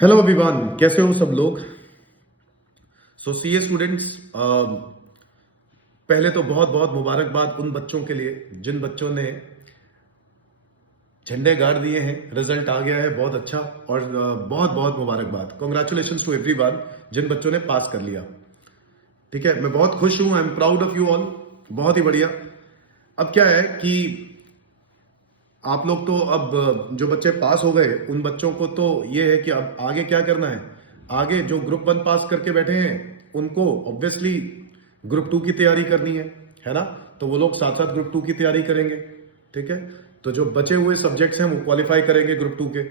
Hello everyone, कैसे हो सब लोग। सीए स्टूडेंट्स, पहले तो बहुत बहुत मुबारकबाद उन बच्चों के लिए जिन बच्चों ने झंडे गाड़ दिए हैं। रिजल्ट आ गया है बहुत अच्छा और बहुत बहुत मुबारकबाद, कॉन्ग्रेचुलेशन टू एवरीवन जिन बच्चों ने पास कर लिया। ठीक है, मैं बहुत खुश हूं, I am proud of you all, बहुत ही बढ़िया। अब क्या है कि आप लोग तो अब जो बच्चे पास हो गए उन बच्चों को तो ये है कि अब आगे क्या करना है। आगे जो ग्रुप 1 पास करके बैठे हैं उनको ऑब्वियसली ग्रुप 2 की तैयारी करनी है ना। तो वो लोग साथ साथ ग्रुप 2 की तैयारी करेंगे। ठीक है, तो जो बचे हुए सब्जेक्ट्स हैं वो क्वालिफाई करेंगे ग्रुप 2 के।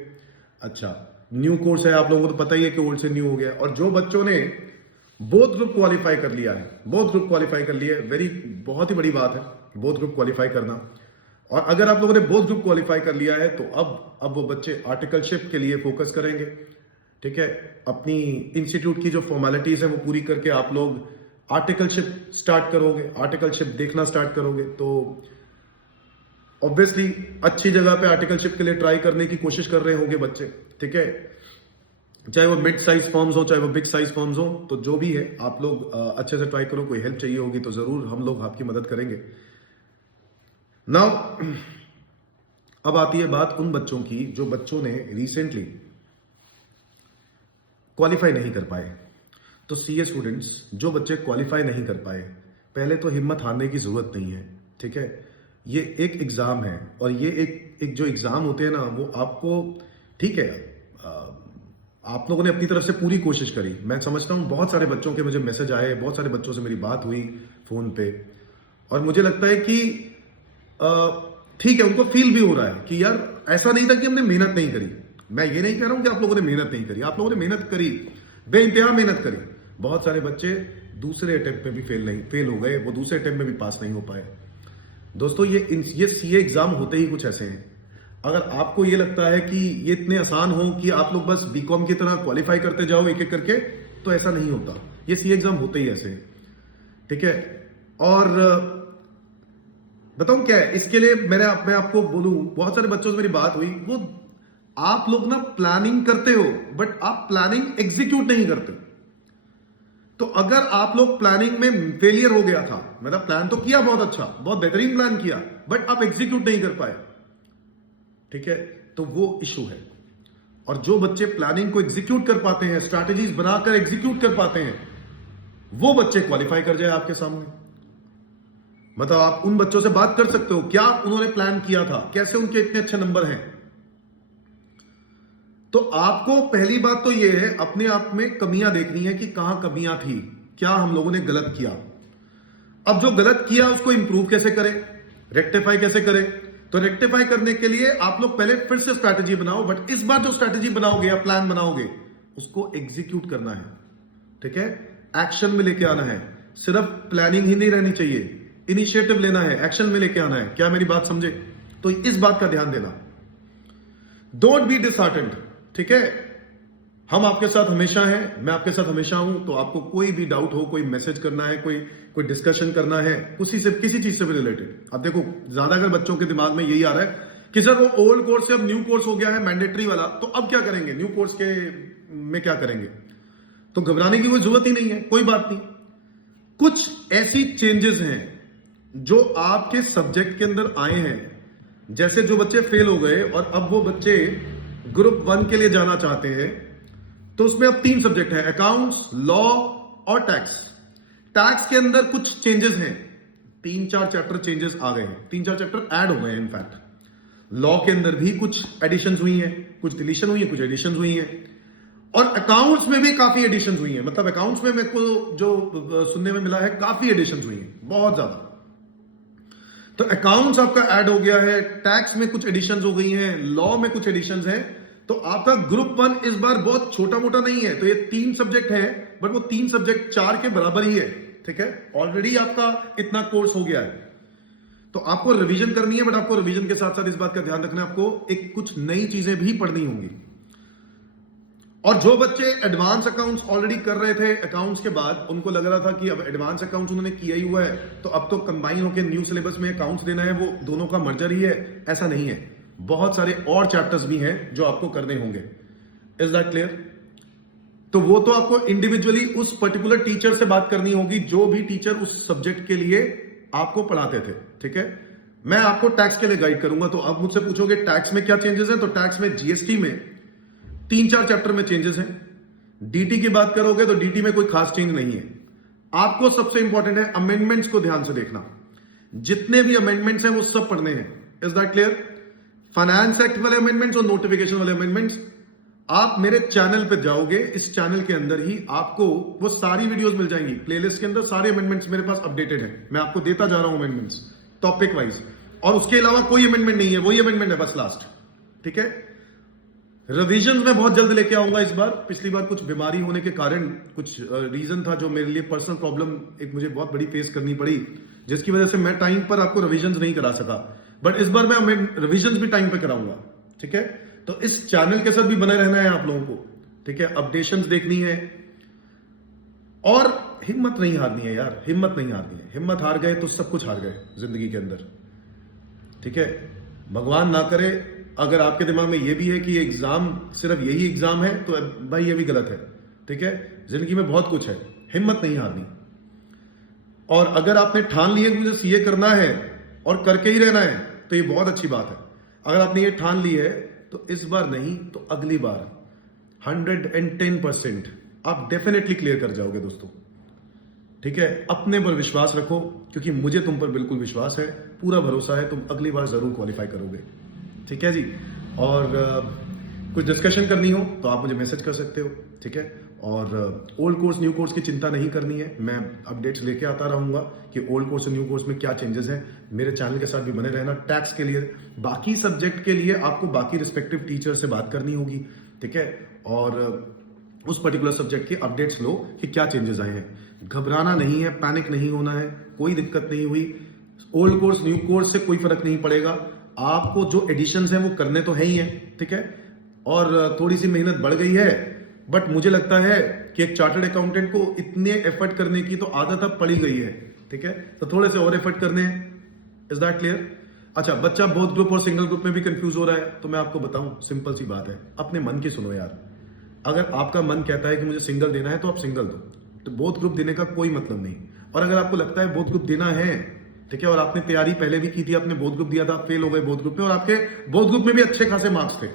अच्छा, न्यू कोर्स है, आप लोगों को तो पता ही है कि ओल्ड से न्यू हो गया। और जो बच्चों ने बोथ ग्रुप क्वालिफाई कर लिया है, बोथ ग्रुप क्वालिफाई कर लिया है, वेरी बहुत ही बड़ी बात है बोथ ग्रुप क्वालिफाई करना। और अगर आप लोगों ने बोथ ग्रुप क्वालिफाई कर लिया है तो अब वो बच्चे आर्टिकलशिप के लिए फोकस करेंगे। ठीक है, अपनी इंस्टीट्यूट की जो फॉर्मेलिटीज है वो पूरी करके आप लोग आर्टिकलशिप स्टार्ट करोगे, आर्टिकलशिप देखना स्टार्ट करोगे। तो ऑब्वियसली अच्छी जगह पे आर्टिकलशिप के लिए ट्राई करने की कोशिश कर रहे होंगे बच्चे। ठीक है, चाहे वो मिड साइज फॉर्म्स हो चाहे वो बिग साइज फॉर्म्स हो, तो जो भी है आप लोग अच्छे से ट्राई करो। कोई हेल्प चाहिए होगी तो जरूर हम लोग आपकी मदद करेंगे। नाउ अब आती है बात उन बच्चों की जो बच्चों ने रिसेंटली क्वालिफाई नहीं कर पाए। तो सीए स्टूडेंट्स, जो बच्चे क्वालिफाई नहीं कर पाए, पहले तो हिम्मत हारने की जरूरत नहीं है। ठीक है, ये एक एग्जाम है और ये एक जो एग्जाम होते हैं ना वो आपको, ठीक है, आप लोगों ने अपनी तरफ से पूरी कोशिश करी। मैं समझता हूं बहुत सारे बच्चों के मुझे मैसेज आए, बहुत सारे बच्चों से मेरी बात हुई फोन पे, और मुझे लगता है कि ठीक है, उनको फील भी हो रहा है कि यार ऐसा नहीं था कि हमने मेहनत नहीं करी। मैं ये नहीं कह रहा हूं कि आप लोगों ने मेहनत नहीं करी, आप लोगों ने मेहनत करी, बेइंतहा मेहनत करी। बहुत सारे बच्चे दूसरे अटेम्प्ट में भी फेल हो गए, वो दूसरे अटेम्प्ट में भी पास नहीं हो पाए। दोस्तों, ये सीए एग्जाम होते ही कुछ ऐसे हैं। अगर आपको ये लगता है कि ये इतने आसान हो कि आप लोग बस बीकॉम की तरह क्वालिफाई करते जाओ एक एक करके, तो ऐसा नहीं होता। ये सीए एग्जाम होते ही ऐसे हैं। ठीक है, और बताऊं क्या है इसके लिए मैं आपको बोलूं, बहुत सारे बच्चों से मेरी बात हुई, वो आप लोग ना प्लानिंग करते हो बट आप प्लानिंग एग्जीक्यूट नहीं करते। तो अगर आप लोग प्लानिंग में फेलियर हो गया था, मतलब प्लान तो किया बहुत अच्छा, बहुत बेहतरीन प्लान किया, बट आप एग्जीक्यूट नहीं कर पाए, ठीक है, तो वो इशू है। और जो बच्चे प्लानिंग को एग्जीक्यूट कर पाते हैं, स्ट्रैटेजीज बनाकर एग्जीक्यूट कर पाते हैं, वो बच्चे क्वालिफाई कर जाए आपके सामने। मतलब आप उन बच्चों से बात कर सकते हो, क्या उन्होंने प्लान किया था, कैसे उनके इतने अच्छे नंबर हैं। तो आपको पहली बात तो यह है अपने आप में कमियां देखनी है कि कहां कमियां थी, क्या हम लोगों ने गलत किया। अब जो गलत किया उसको इंप्रूव कैसे करें, रेक्टिफाई कैसे करें। तो रेक्टिफाई करने के लिए आप लोग पहले फिर से स्ट्रैटेजी बनाओ, बट इस बार जो स्ट्रैटेजी बनाओगे या प्लान बनाओगे उसको एग्जीक्यूट करना है। ठीक है, एक्शन में लेके आना है। सिर्फ प्लानिंग ही नहीं रहनी चाहिए, इनिशिएटिव लेना है, एक्शन में लेके आना है। क्या मेरी बात समझे? तो इस बात का ध्यान देना। Don't be disheartened. ठीक है, हम आपके साथ हमेशा हैं, मैं आपके साथ हमेशा हूं। तो आपको कोई भी डाउट हो, कोई मैसेज करना है, कोई डिस्कशन करना है किसी चीज से भी रिलेटेड। अब देखो, ज्यादा अगर बच्चों के दिमाग में यही आ रहा है कि सर वो ओल्ड कोर्स से अब न्यू कोर्स हो गया है मैंडेटरी वाला, तो अब क्या करेंगे, न्यू कोर्स के में क्या करेंगे, तो घबराने की कोई जरूरत ही नहीं है। कोई बात नहीं, कुछ ऐसी चेंजेस हैं जो आपके सब्जेक्ट के अंदर आए हैं। जैसे जो बच्चे फेल हो गए और अब वो बच्चे ग्रुप 1 के लिए जाना चाहते हैं, तो उसमें अब 3 सब्जेक्ट हैं, अकाउंट्स, लॉ और टैक्स। टैक्स के अंदर कुछ चेंजेस हैं, 3-4 चैप्टर चेंजेस आ गए हैं, 3-4 चैप्टर ऐड हो गए हैं। इनफैक्ट लॉ के अंदर भी कुछ एडिशंस हुई हैं, कुछ डिलीशन हुई है, कुछ एडिशंस हुई हैं, और अकाउंट्स में भी काफी एडिशंस हुई हैं। मतलब अकाउंट्स में मेरे को जो सुनने में मिला है काफी एडिशंस हुई हैं, बहुत ज्यादा। तो अकाउंट्स आपका ऐड हो गया है, टैक्स में कुछ एडिशंस हो गई हैं, लॉ में कुछ एडिशंस हैं। तो आपका ग्रुप 1 इस बार बहुत छोटा मोटा नहीं है। तो ये 3 सब्जेक्ट है, बट वो 3 सब्जेक्ट 4 के बराबर ही है। ठीक है, ऑलरेडी आपका इतना कोर्स हो गया है। तो आपको रिवीजन करनी है, बट आपको रिवीजन के साथ साथ इस बात का ध्यान रखना है, आपको एक कुछ नई चीजें भी पढ़नी होंगी। और जो बच्चे एडवांस अकाउंट्स ऑलरेडी कर रहे थे अकाउंट्स के बाद, उनको लग रहा था कि अब एडवांस अकाउंट्स उन्होंने किया ही हुआ है, तो अब तो कंबाइन होकर न्यू सिलेबस में अकाउंट्स देना है, वो दोनों का मर्जर ही है। ऐसा नहीं है, बहुत सारे और चैप्टर्स भी हैं जो आपको करने होंगे। Is that clear? तो वो तो आपको इंडिविजुअली उस पर्टिकुलर टीचर से बात करनी होगी, जो भी टीचर उस सब्जेक्ट के लिए आपको पढ़ाते थे। ठीक है, मैं आपको टैक्स के लिए गाइड करूंगा। तो आप मुझसे पूछोगे टैक्स में क्या चेंजेस हैं, तो टैक्स में जीएसटी में 3-4 चैप्टर में चेंजेस हैं। डीटी की बात करोगे तो डीटी में कोई खास चेंज नहीं है। आपको सबसे इंपॉर्टेंट है अमेंडमेंट्स को ध्यान से देखना। जितने भी अमेंडमेंट्स हैं वो सब पढ़ने हैं। Is that clear? Finance act वाले अमेंडमेंट्स और नोटिफिकेशन वाले अमेंडमेंट्स आप मेरे चैनल पे जाओगे, इस चैनल के अंदर ही आपको वो सारी वीडियोस मिल जाएंगी। प्लेलिस्ट के अंदर सारे अमेंडमेंट्स मेरे पास अपडेटेड है। मैं आपको देता जा रहा हूं अमेंडमेंट्स टॉपिक वाइज, और उसके अलावा कोई अमेंडमेंट नहीं है, वही अमेंडमेंट है बस लास्ट। ठीक है, रिवीजन में बहुत जल्द लेके आऊंगा इस बार। पिछली बार कुछ बीमारी होने के कारण, कुछ रीजन था जो मेरे लिए पर्सनल प्रॉब्लम एक मुझे बहुत बड़ी फेस करनी पड़ी, जिसकी वजह से मैं टाइम पर आपको रिवीजन नहीं करा सका। बट इस बार मैं रिवीजन भी टाइम पे कराऊंगा। ठीक है, तो इस चैनल के साथ भी बने रहना है आप लोगों को। ठीक है, अपडेशंस देखनी है और हिम्मत नहीं हारनी है यार, हिम्मत नहीं हारनी है। हिम्मत हार गए तो सब कुछ हार गए जिंदगी के अंदर। ठीक है, भगवान ना करे अगर आपके दिमाग में ये भी है कि एग्जाम सिर्फ यही एग्जाम है, तो भाई ये भी गलत है। ठीक है, जिंदगी में बहुत कुछ है, हिम्मत नहीं हारनी। और अगर आपने ठान लिया कि मुझे सीए करना है और करके ही रहना है, तो ये बहुत अच्छी बात है। अगर आपने ये ठान ली है तो इस बार नहीं तो अगली बार 110% आप डेफिनेटली क्लियर कर जाओगे दोस्तों। ठीक है, अपने पर विश्वास रखो, क्योंकि मुझे तुम पर बिल्कुल विश्वास है, पूरा भरोसा है, तुम अगली बार जरूर क्वालिफाई करोगे। ठीक है जी, और कुछ डिस्कशन करनी हो तो आप मुझे मैसेज कर सकते हो। ठीक है, और ओल्ड कोर्स न्यू कोर्स की चिंता नहीं करनी है। मैं अपडेट्स लेके आता रहूंगा कि ओल्ड कोर्स और न्यू कोर्स में क्या चेंजेस हैं। मेरे चैनल के साथ भी बने रहना। टैक्स के लिए, बाकी सब्जेक्ट के लिए आपको बाकी रिस्पेक्टिव टीचर से बात करनी होगी। ठीक है, और उस पर्टिकुलर सब्जेक्ट के अपडेट्स लो कि क्या चेंजेस आए हैं। घबराना नहीं है, पैनिक नहीं होना है, कोई दिक्कत नहीं हुई। ओल्ड कोर्स न्यू कोर्स से कोई फर्क नहीं पड़ेगा। आपको जो एडिशंस हैं वो करने तो है ही है। ठीक है, और थोड़ी सी मेहनत बढ़ गई है, बट मुझे लगता है कि एक चार्टर्ड अकाउंटेंट को इतने एफर्ट करने की तो आदत अब पड़ी गई है। ठीक है, तो थोड़े से और एफर्ट करने हैं। Is that clear? अच्छा, बच्चा बोथ ग्रुप और सिंगल ग्रुप में भी कंफ्यूज हो रहा है, तो मैं आपको बताऊं, सिंपल सी बात है, अपने मन की सुनो यार। अगर आपका मन कहता है कि मुझे सिंगल देना है तो आप सिंगल दो, तो बोथ ग्रुप देने का कोई मतलब नहीं। और अगर आपको लगता है बोथ ग्रुप देना है, ठीक है, और आपने तैयारी पहले भी की थी, आपने बोथ ग्रुप दिया था, फेल हो गए बोथ ग्रुप में, और आपके बोथ ग्रुप में भी अच्छे खासे मार्क्स थे।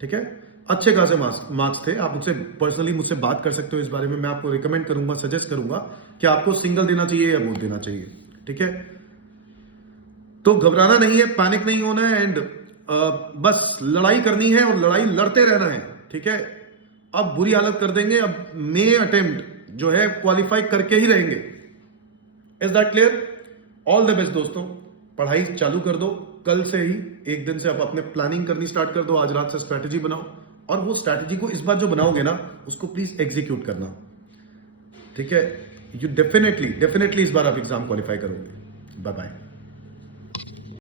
ठीक है, अच्छे खासे मार्क्स थे। आप मुझसे पर्सनली मुझसे बात कर सकते हो इस बारे में। मैं आपको रिकमेंड करूंगा, सजेस्ट करूंगा कि आपको सिंगल देना चाहिए या बोथ देना चाहिए। ठीक है, तो घबराना नहीं है, पैनिक नहीं होना है, एंड बस लड़ाई करनी है और लड़ाई लड़ते रहना है। ठीक है, अब बुरी हालत कर देंगे, अब मे अटेम्प्ट जो है क्वालिफाई करके ही रहेंगे। Is that clear? All the best दोस्तों, पढ़ाई चालू कर दो। कल से ही, एक दिन से आप अपने प्लानिंग करनी स्टार्ट कर दो। आज रात से स्ट्रैटेजी बनाओ, और वो स्ट्रैटेजी को इस बार जो बनाओगे ना, उसको प्लीज एग्जीक्यूट करना। ठीक है, यू डेफिनेटली इस बार आप एग्जाम क्वालिफाई करोगे। Bye bye.